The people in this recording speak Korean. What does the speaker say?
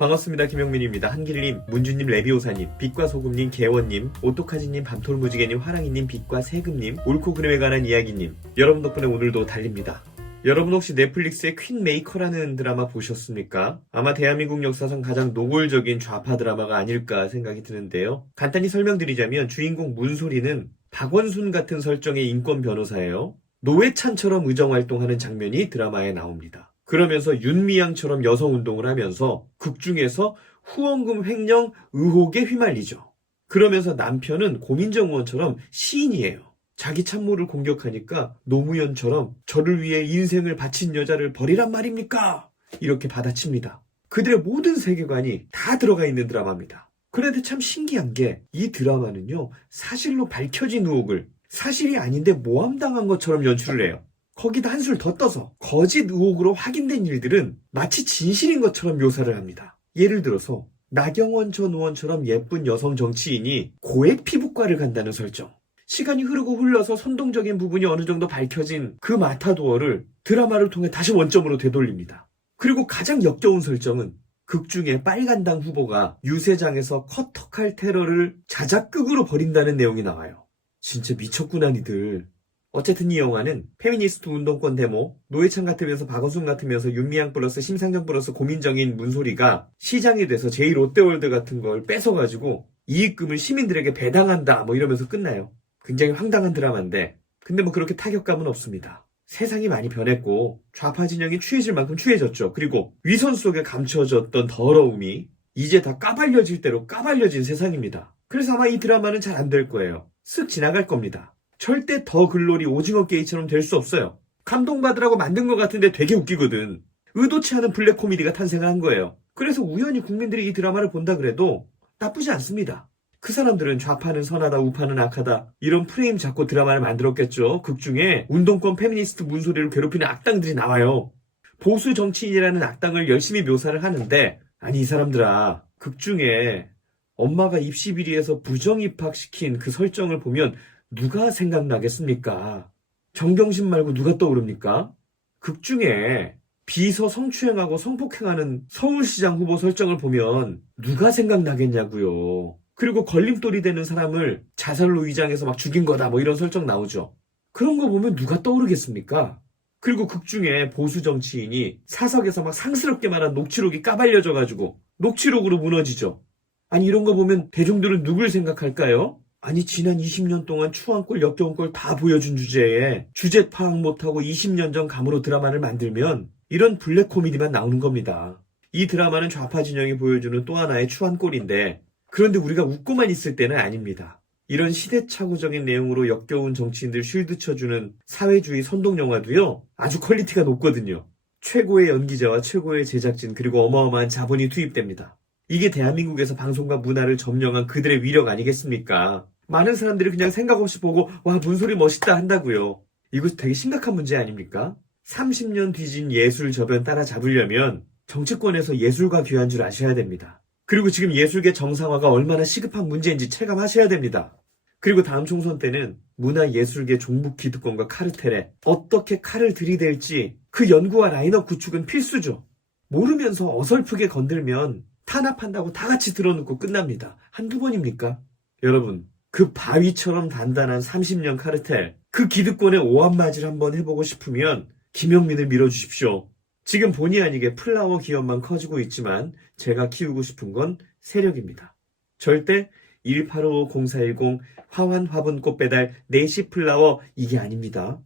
반갑습니다. 김영민입니다. 한길님, 문주님, 레비오사님, 빛과 소금님, 개원님, 오토카지님, 밤톨무지개님, 화랑이님, 빛과 세금님, 옳고 그름에 관한 이야기님. 여러분 덕분에 오늘도 달립니다. 여러분 혹시 넷플릭스의 퀸 메이커라는 드라마 보셨습니까? 아마 대한민국 역사상 가장 노골적인 좌파 드라마가 아닐까 생각이 드는데요. 간단히 설명드리자면 주인공 문소리는 박원순 같은 설정의 인권 변호사예요. 노회찬처럼 의정 활동하는 장면이 드라마에 나옵니다. 그러면서 윤미향처럼 여성 운동을 하면서 극중에서 후원금 횡령 의혹에 휘말리죠. 그러면서 남편은 고민정 의원처럼 시인이에요. 자기 참모를 공격하니까 노무현처럼 저를 위해 인생을 바친 여자를 버리란 말입니까? 이렇게 받아칩니다. 그들의 모든 세계관이 다 들어가 있는 드라마입니다. 그런데 참 신기한 게 이 드라마는요, 사실로 밝혀진 의혹을 사실이 아닌데 모함당한 것처럼 연출을 해요. 거기다 한술 더 떠서 거짓 의혹으로 확인된 일들은 마치 진실인 것처럼 묘사를 합니다. 예를 들어서 나경원 전 의원처럼 예쁜 여성 정치인이 고액 피부과를 간다는 설정. 시간이 흐르고 흘러서 선동적인 부분이 어느 정도 밝혀진 그 마타도어를 드라마를 통해 다시 원점으로 되돌립니다. 그리고 가장 역겨운 설정은 극 중에 빨간당 후보가 유세장에서 커터칼 테러를 자작극으로 벌인다는 내용이 나와요. 진짜 미쳤구나 니들. 어쨌든 이 영화는 페미니스트 운동권 데모, 노회찬 같으면서 박원순 같으면서 윤미향 플러스 심상정 플러스 고민정인 문소리가 시장이 돼서 제2 롯데월드 같은 걸 뺏어가지고 이익금을 시민들에게 배당한다 뭐 이러면서 끝나요. 굉장히 황당한 드라마인데 근데 뭐 그렇게 타격감은 없습니다. 세상이 많이 변했고 좌파 진영이 취해질 만큼 취해졌죠. 그리고 위선 속에 감춰졌던 더러움이 이제 다 까발려질 대로 까발려진 세상입니다. 그래서 아마 이 드라마는 잘 안 될 거예요. 쓱 지나갈 겁니다. 절대 더 글로리 오징어 게이처럼 될 수 없어요. 감동받으라고 만든 것 같은데 되게 웃기거든. 의도치 않은 블랙 코미디가 탄생을 한 거예요. 그래서 우연히 국민들이 이 드라마를 본다 그래도 나쁘지 않습니다. 그 사람들은 좌파는 선하다, 우파는 악하다 이런 프레임 잡고 드라마를 만들었겠죠. 극 중에 운동권 페미니스트 문소리를 괴롭히는 악당들이 나와요. 보수 정치인이라는 악당을 열심히 묘사를 하는데 아니 이 사람들아 극 중에 엄마가 입시 비리에서 부정 입학시킨 그 설정을 보면 누가 생각나겠습니까? 정경심 말고 누가 떠오릅니까? 극 중에 비서 성추행하고 성폭행하는 서울시장 후보 설정을 보면 누가 생각나겠냐고요. 그리고 걸림돌이 되는 사람을 자살로 위장해서 막 죽인 거다 뭐 이런 설정 나오죠. 그런 거 보면 누가 떠오르겠습니까? 그리고 극 중에 보수 정치인이 사석에서 막 상스럽게 말한 녹취록이 까발려져가지고 녹취록으로 무너지죠. 아니 이런 거 보면 대중들은 누굴 생각할까요? 아니 지난 20년 동안 추한 꼴 역겨운 꼴 다 보여준 주제에 주제 파악 못하고 20년 전 감으로 드라마를 만들면 이런 블랙 코미디만 나오는 겁니다. 이 드라마는 좌파 진영이 보여주는 또 하나의 추한 꼴인데 그런데 우리가 웃고만 있을 때는 아닙니다. 이런 시대착오적인 내용으로 역겨운 정치인들 쉴드 쳐주는 사회주의 선동 영화도요 아주 퀄리티가 높거든요. 최고의 연기자와 최고의 제작진 그리고 어마어마한 자본이 투입됩니다. 이게 대한민국에서 방송과 문화를 점령한 그들의 위력 아니겠습니까? 많은 사람들이 그냥 생각 없이 보고 와 문소리 멋있다 한다고요. 이거 되게 심각한 문제 아닙니까? 30년 뒤진 예술 저변 따라잡으려면 정치권에서 예술가 귀한 줄 아셔야 됩니다. 그리고 지금 예술계 정상화가 얼마나 시급한 문제인지 체감하셔야 됩니다. 그리고 다음 총선 때는 문화예술계 종북 기득권과 카르텔에 어떻게 칼을 들이댈지 그 연구와 라인업 구축은 필수죠. 모르면서 어설프게 건들면 탄압한다고 다 같이 들어놓고 끝납니다. 한두 번입니까? 여러분, 그 바위처럼 단단한 30년 카르텔, 그 기득권의 오한맞이를 한번 해보고 싶으면 김영민을 밀어주십시오. 지금 본의 아니게 플라워 기업만 커지고 있지만 제가 키우고 싶은 건 세력입니다. 절대 1855-0410 화환 화분 꽃 배달 4시 플라워 이게 아닙니다.